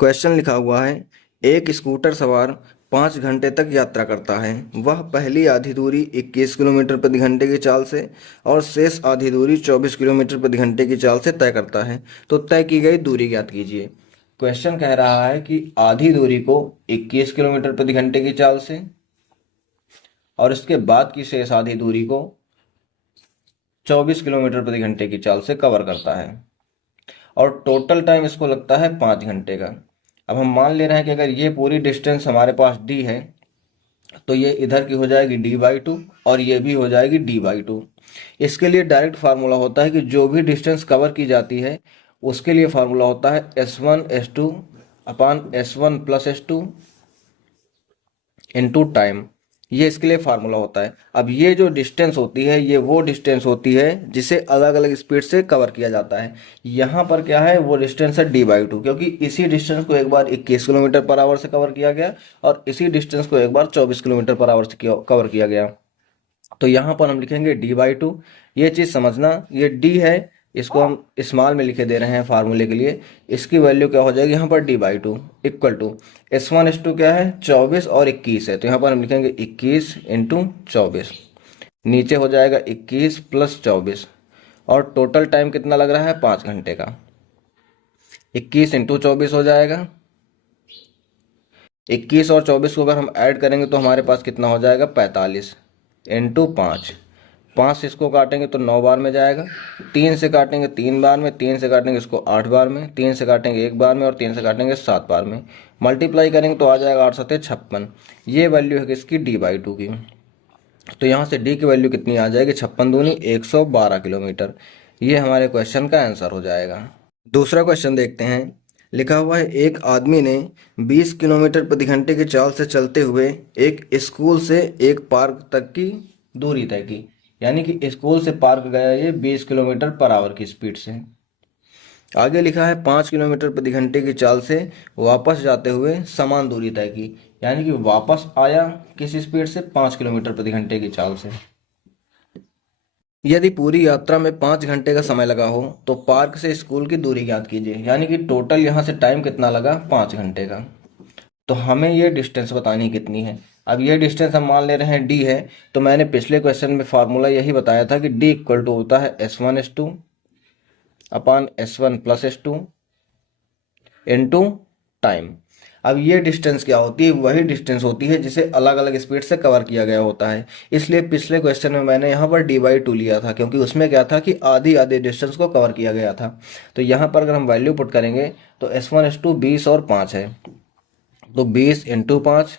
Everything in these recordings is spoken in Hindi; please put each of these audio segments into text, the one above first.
क्वेश्चन लिखा हुआ है, एक स्कूटर सवार 5 घंटे तक यात्रा करता है। वह पहली आधी दूरी 21 किलोमीटर प्रति घंटे की चाल से और शेष आधी दूरी 24 किलोमीटर प्रति घंटे की चाल से तय करता है। तो तय की गई दूरी ज्ञात कीजिए। क्वेश्चन कह रहा है कि आधी दूरी को 21 किलोमीटर प्रति घंटे की चाल से और इसके बाद की शेष आधी दूरी को 24 किलोमीटर प्रति घंटे की चाल से कवर करता है और टोटल टाइम इसको लगता है 5 घंटे का। अब हम मान ले रहे हैं कि अगर ये पूरी डिस्टेंस हमारे पास डी है तो ये इधर की हो जाएगी d/2 और ये भी हो जाएगी d/2। इसके लिए डायरेक्ट फार्मूला होता है कि जो भी डिस्टेंस कवर की जाती है उसके लिए फार्मूला होता है s1 s2 अपान s1 plus s2 into time. ये इसके लिए फार्मूला होता है। अब ये जो डिस्टेंस होती है ये वो डिस्टेंस होती है जिसे अलग अलग स्पीड से कवर किया जाता है। यहाँ पर क्या है, वो डिस्टेंस है d/2, क्योंकि इसी डिस्टेंस को एक बार 21 किलोमीटर पर आवर से कवर किया गया और इसी डिस्टेंस को एक बार 24 किलोमीटर पर आवर से कवर किया गया। तो यहाँ पर हम लिखेंगे d/2। ये चीज़ समझना, ये d है, इसको हम स्मॉल में लिखे दे रहे हैं फार्मूले के लिए। इसकी वैल्यू क्या हो जाएगी यहाँ पर d/2 equal to s1 s2 क्या है 24 और 21 है, तो यहाँ पर हम लिखेंगे 21 इंटू 24। नीचे हो जाएगा 21 प्लस 24 और टोटल टाइम कितना लग रहा है 5 घंटे का। 21 इंटू 24 हो जाएगा, 21 और 24 को अगर हम ऐड करेंगे तो हमारे पास कितना हो जाएगा 45 इंटू 5। 5 से इसको काटेंगे तो 9 बार में जाएगा, 3 से काटेंगे 3 बार में, 3 से काटेंगे इसको 8 बार में, 3 से काटेंगे 1 बार में और 3 से काटेंगे 7 बार में। मल्टीप्लाई करेंगे तो आ जाएगा 8 7 56। ये वैल्यू है किसकी d/2 की। तो यहाँ से d की वैल्यू कितनी आ जाएगी 56 दूनी 112 किलोमीटर। ये हमारे क्वेश्चन का आंसर हो जाएगा। दूसरा क्वेश्चन देखते हैं। लिखा हुआ है, एक आदमी ने 20 किलोमीटर प्रति घंटे की चाल से चलते हुए एक स्कूल से एक पार्क तक की दूरी तय की। यानी कि स्कूल से पार्क गया ये 20 किलोमीटर पर आवर की स्पीड से। आगे लिखा है 5 किलोमीटर प्रति घंटे की चाल से वापस जाते हुए समान दूरी तय की। यानी कि वापस आया किस स्पीड से 5 किलोमीटर प्रति घंटे की चाल से। यदि पूरी यात्रा में 5 घंटे का समय लगा हो तो पार्क से स्कूल की दूरी ज्ञात कीजिए। यानी कि टोटल यहाँ से टाइम कितना लगा 5 घंटे का। तो हमें ये डिस्टेंस बतानी कितनी है। अब ये डिस्टेंस हम मान ले रहे हैं d है, तो मैंने पिछले क्वेश्चन में फार्मूला यही बताया था कि d इक्वल टू होता है s1 s2 अपान s1 plus s2 into time. अब ये डिस्टेंस क्या होती है, वही डिस्टेंस होती है जिसे अलग अलग स्पीड से कवर किया गया होता है। इसलिए पिछले क्वेश्चन में मैंने यहाँ पर d/2 लिया था, क्योंकि उसमें क्या था कि आधी आधी डिस्टेंस को कवर किया गया था। तो यहाँ पर अगर हम वैल्यू पुट करेंगे तो s1s2 20 और 5 है, तो 20 इंटू 5,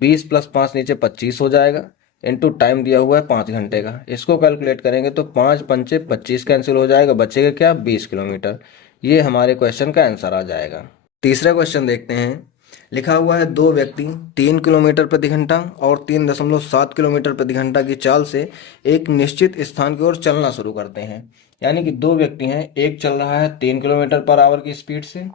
20 प्लस 5 नीचे 25 हो जाएगा, इंटू टाइम दिया हुआ है 5 घंटे का। इसको कैलकुलेट करेंगे तो 5 पंचे 25 कैंसिल हो जाएगा, बचेगा क्या 20 किलोमीटर। ये हमारे क्वेश्चन का आंसर आ जाएगा। तीसरा क्वेश्चन देखते हैं। लिखा हुआ है, दो व्यक्ति 3 किलोमीटर प्रति घंटा और 3.7 किलोमीटर प्रति घंटा की चाल से एक निश्चित स्थान की ओर चलना शुरू करते हैं। यानी कि दो व्यक्ति हैं, एक चल रहा है 3 किलोमीटर पर आवर की स्पीड से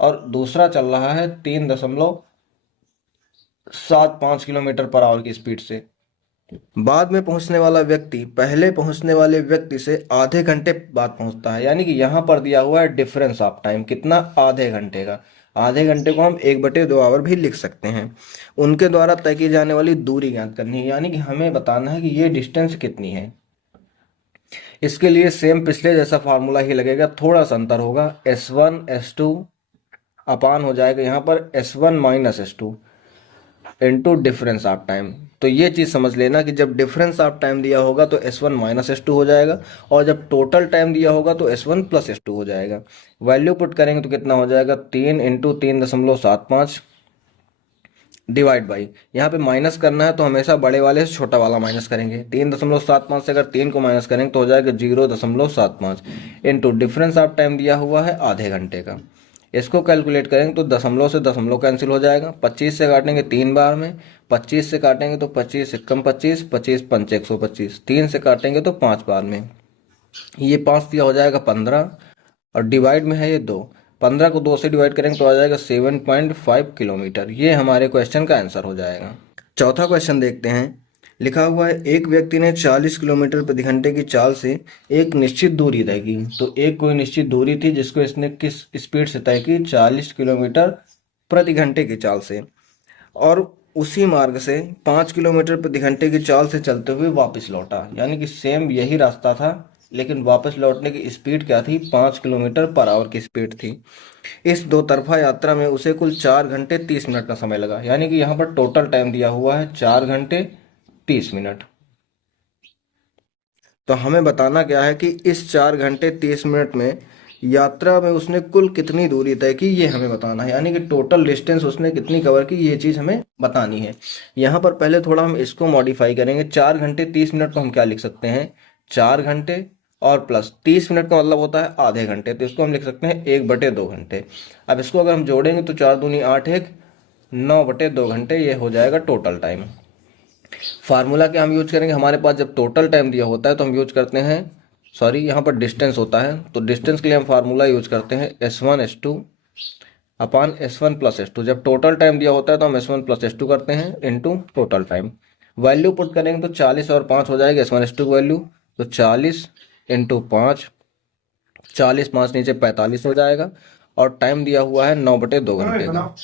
और दूसरा चल रहा है 3.75 किलोमीटर पर आवर की स्पीड से। बाद में पहुंचने वाला व्यक्ति पहले पहुंचने वाले व्यक्ति से आधे घंटे बाद पहुंचता है। यानी कि यहाँ पर दिया हुआ है डिफरेंस ऑफ टाइम कितना, आधे घंटे का। आधे घंटे को हम 1/2 आवर भी लिख सकते हैं। उनके द्वारा तय की जाने वाली दूरी ज्ञात करनी है। यानी कि हमें बताना है कि ये डिस्टेंस कितनी है। इसके लिए सेम पिछले जैसा फार्मूला ही लगेगा, थोड़ा सा अंतर होगा। s1 s2 अपान हो जाएगा यहाँ पर s1 minus s2 into difference of time. तो ये चीज़ समझ लेना कि जब डिफरेंस ऑफ टाइम दिया होगा तो s1 माइनस s2 हो जाएगा और जब टोटल टाइम दिया होगा तो s1 प्लस s2 हो जाएगा। वैल्यू पुट करेंगे तो कितना हो जाएगा 3 इंटू 3.75 डिवाइड बाई, यहाँ पे माइनस करना है तो हमेशा बड़े वाले से छोटा वाला माइनस करेंगे। 3.75 से अगर 3 को माइनस करेंगे तो हो जाएगा 0.75 इंटू डिफरेंस ऑफ टाइम दिया हुआ है आधे घंटे का। इसको कैलकुलेट करेंगे तो दशमलव से दशमलव कैंसिल हो जाएगा। 25 से काटेंगे 3 बार में, 25 से काटेंगे तो 25 एकम 25, 25 पंच 125, 3 से काटेंगे तो 5 बार में। ये 5 दिया हो जाएगा 15 और डिवाइड में है ये 2। 15 को 2 से डिवाइड करेंगे तो आ जाएगा 7.5 किलोमीटर। ये हमारे क्वेश्चन का आंसर हो जाएगा। चौथा क्वेश्चन देखते हैं। लिखा हुआ है एक व्यक्ति ने 40 किलोमीटर प्रति घंटे की चाल से एक निश्चित दूरी तय की। तो एक कोई निश्चित दूरी थी जिसको इसने किस स्पीड से तय की, 40 किलोमीटर प्रति घंटे की चाल से, और उसी मार्ग से 5 किलोमीटर प्रति घंटे की चाल से चलते हुए वापस लौटा। यानी कि सेम यही रास्ता था, लेकिन वापस लौटने की स्पीड क्या थी, 5 किलोमीटर पर आवर की स्पीड थी। इस दो तरफा यात्रा में उसे कुल 4 घंटे 30 मिनट का समय लगा। यानी कि यहाँ पर टोटल टाइम दिया हुआ है 4 घंटे 30 मिनट। तो हमें बताना क्या है कि इस 4 घंटे 30 मिनट में यात्रा में उसने कुल कितनी दूरी तय की, ये हमें बताना है। यानी कि टोटल डिस्टेंस उसने कितनी कवर की, ये चीज़ हमें बतानी है। यहाँ पर पहले थोड़ा हम इसको मॉडिफाई करेंगे। 4 घंटे 30 मिनट को हम क्या लिख सकते हैं, 4 घंटे और प्लस 30 मिनट का मतलब होता है आधे घंटे, तो इसको हम लिख सकते हैं 1/2 घंटे। अब इसको अगर हम जोड़ेंगे तो 4 दूनी 8, 1 9/2 घंटे, ये हो जाएगा टोटल टाइम। फार्मूला क्या हम यूज करेंगे, हमारे पास जब टोटल टाइम दिया होता है तो हम यूज करते हैं, सॉरी यहाँ पर डिस्टेंस होता है, तो डिस्टेंस के लिए हम फार्मूला यूज करते हैं S1 S2 अपान S1 + S2। जब टोटल टाइम दिया होता है तो हम S1 + S2 करते हैं into total time. Value put करेंगे तो 40 और 5 हो जाएगी S1 S2 की वैल्यू, तो 40 × 5, 40 5 नीचे 45 हो जाएगा। और टाइम दिया हुआ है 9/2 घंटे का।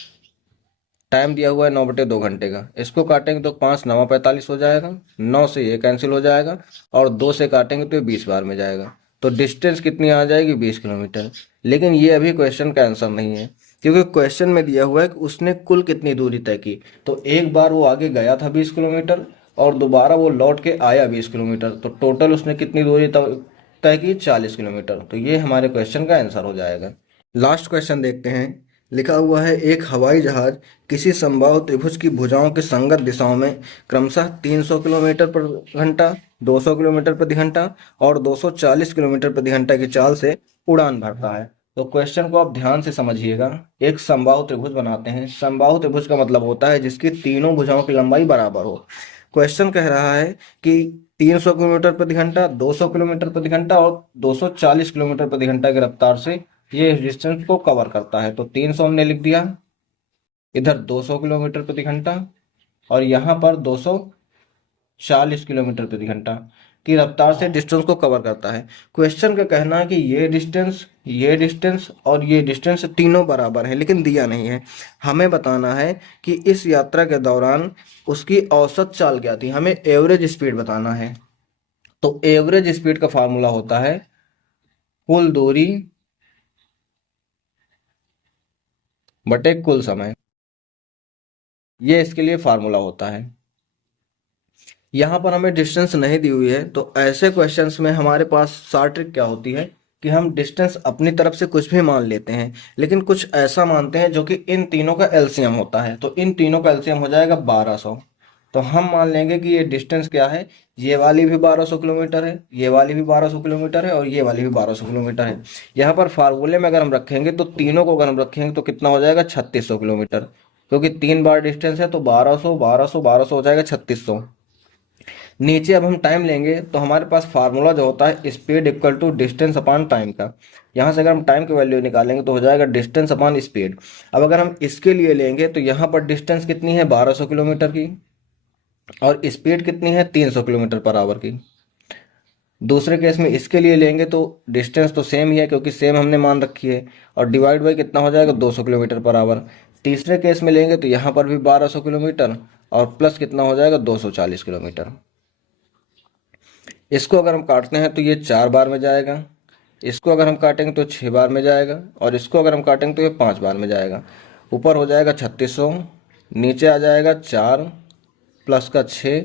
टाइम दिया हुआ है 9/2 घंटे का। इसको काटेंगे तो 5 9 45 हो जाएगा, 9 से ये कैंसिल हो जाएगा, और 2 से काटेंगे तो ये 20 बार में जाएगा। तो डिस्टेंस कितनी आ जाएगी, 20 किलोमीटर। लेकिन ये अभी क्वेश्चन का आंसर नहीं है, क्योंकि क्वेश्चन में दिया हुआ है कि उसने कुल कितनी दूरी तय की। तो एक बार वो आगे गया था 20 किलोमीटर और दोबारा वो लौट के आया 20 किलोमीटर, तो टोटल उसने कितनी दूरी तय की, 40 किलोमीटर। तो ये हमारे क्वेश्चन का आंसर हो जाएगा। लास्ट क्वेश्चन देखते हैं। लिखा हुआ है एक हवाई जहाज किसी समबाहु त्रिभुज की भुजाओं के संगत दिशाओं में क्रमशः 300 किलोमीटर प्रति घंटा, 200 किलोमीटर प्रति घंटा और 240 किलोमीटर प्रति घंटा की चाल से उड़ान भरता है। तो क्वेश्चन को आप ध्यान से समझिएगा। एक समबाहु त्रिभुज बनाते हैं। समबाहु त्रिभुज का मतलब होता है जिसकी तीनों भुजाओं की लंबाई बराबर हो। क्वेश्चन कह रहा है कि 300 किलोमीटर प्रति घंटा, 200 किलोमीटर प्रति घंटा और 240 किलोमीटर प्रति घंटा की रफ्तार से ये डिस्टेंस को कवर करता है। तो 300 हमने लिख दिया, इधर 200 किलोमीटर प्रति घंटा और यहाँ पर 240 किलोमीटर प्रति घंटा की रफ्तार से डिस्टेंस को कवर करता है। क्वेश्चन का कहना है कि ये डिस्टेंस और ये डिस्टेंस तीनों बराबर हैं, लेकिन दिया नहीं है। हमें बताना है कि इस यात्रा के दौरान उसकी औसत चाल क्या थी, हमें एवरेज स्पीड बताना है। तो एवरेज स्पीड का फार्मूला होता है कुल दूरी बटे कुल समय, ये इसके लिए फार्मूला होता है। यहाँ पर हमें डिस्टेंस नहीं दी हुई है, तो ऐसे क्वेश्चंस में हमारे पास शॉर्ट ट्रिक क्या होती है कि हम डिस्टेंस अपनी तरफ से कुछ भी मान लेते हैं, लेकिन कुछ ऐसा मानते हैं जो कि इन तीनों का एलसीएम होता है। तो इन तीनों का एलसीएम हो जाएगा 1200। तो हम मान लेंगे कि ये डिस्टेंस क्या है, ये वाली भी 1200 किलोमीटर है, ये वाली भी 1200 किलोमीटर है और ये वाली भी 1200 किलोमीटर है। यहाँ पर फार्मूले में अगर हम रखेंगे तो तीनों को अगर हम रखेंगे तो कितना हो जाएगा, 3600 किलोमीटर, क्योंकि 3 बार डिस्टेंस है तो 1200 1200 1200 हो जाएगा 3600। नीचे अब हम टाइम लेंगे तो हमारे पास फार्मूला जो होता है speed equal to distance upon time का। यहाँ से अगर हम टाइम की वैल्यू निकालेंगे तो हो जाएगा डिस्टेंस अपॉन स्पीड। अब अगर हम इसके लिए लेंगे तो यहाँ पर डिस्टेंस कितनी है, 1200 किलोमीटर की, और स्पीड कितनी है, 300 किलोमीटर पर आवर की। दूसरे केस में इसके लिए लेंगे तो डिस्टेंस तो सेम ही है क्योंकि सेम हमने मान रखी है, और डिवाइड बाई कितना हो जाएगा, 200 किलोमीटर पर आवर। तीसरे केस में लेंगे तो यहाँ पर भी 1200 किलोमीटर और प्लस कितना हो जाएगा, 240 किलोमीटर। इसको अगर हम काटते हैं तो ये 4 बार में जाएगा, इसको अगर हम काटेंगे तो 6 बार में जाएगा, और इसको अगर हम काटेंगे तो ये 5 बार में जाएगा। ऊपर हो जाएगा 3600, नीचे आ जाएगा 4 प्लस का 6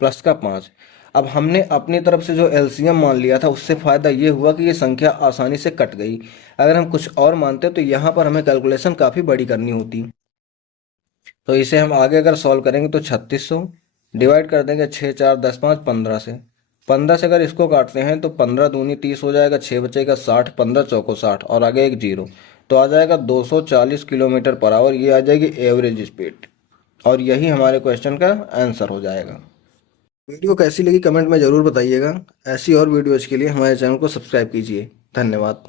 प्लस का 5। अब हमने अपनी तरफ से जो एलसीएम मान लिया था उससे फ़ायदा ये हुआ कि ये संख्या आसानी से कट गई। अगर हम कुछ और मानते तो यहाँ पर हमें कैलकुलेशन काफ़ी बड़ी करनी होती। तो इसे हम आगे अगर सॉल्व करेंगे तो 3600 डिवाइड कर देंगे 6 4 10 5 15 से। 15 से अगर इसको काटते हैं तो 15 दूनी 30 हो जाएगा, 6 बचेगा 60, 15 चौको 60 और आगे एक जीरो, तो आ जाएगा 240 किलोमीटर पर आवर। ये आ जाएगी एवरेज स्पीड, और यही हमारे क्वेश्चन का आंसर हो जाएगा। वीडियो कैसी लगी कमेंट में ज़रूर बताइएगा। ऐसी और वीडियोज़ के लिए हमारे चैनल को सब्सक्राइब कीजिए। धन्यवाद।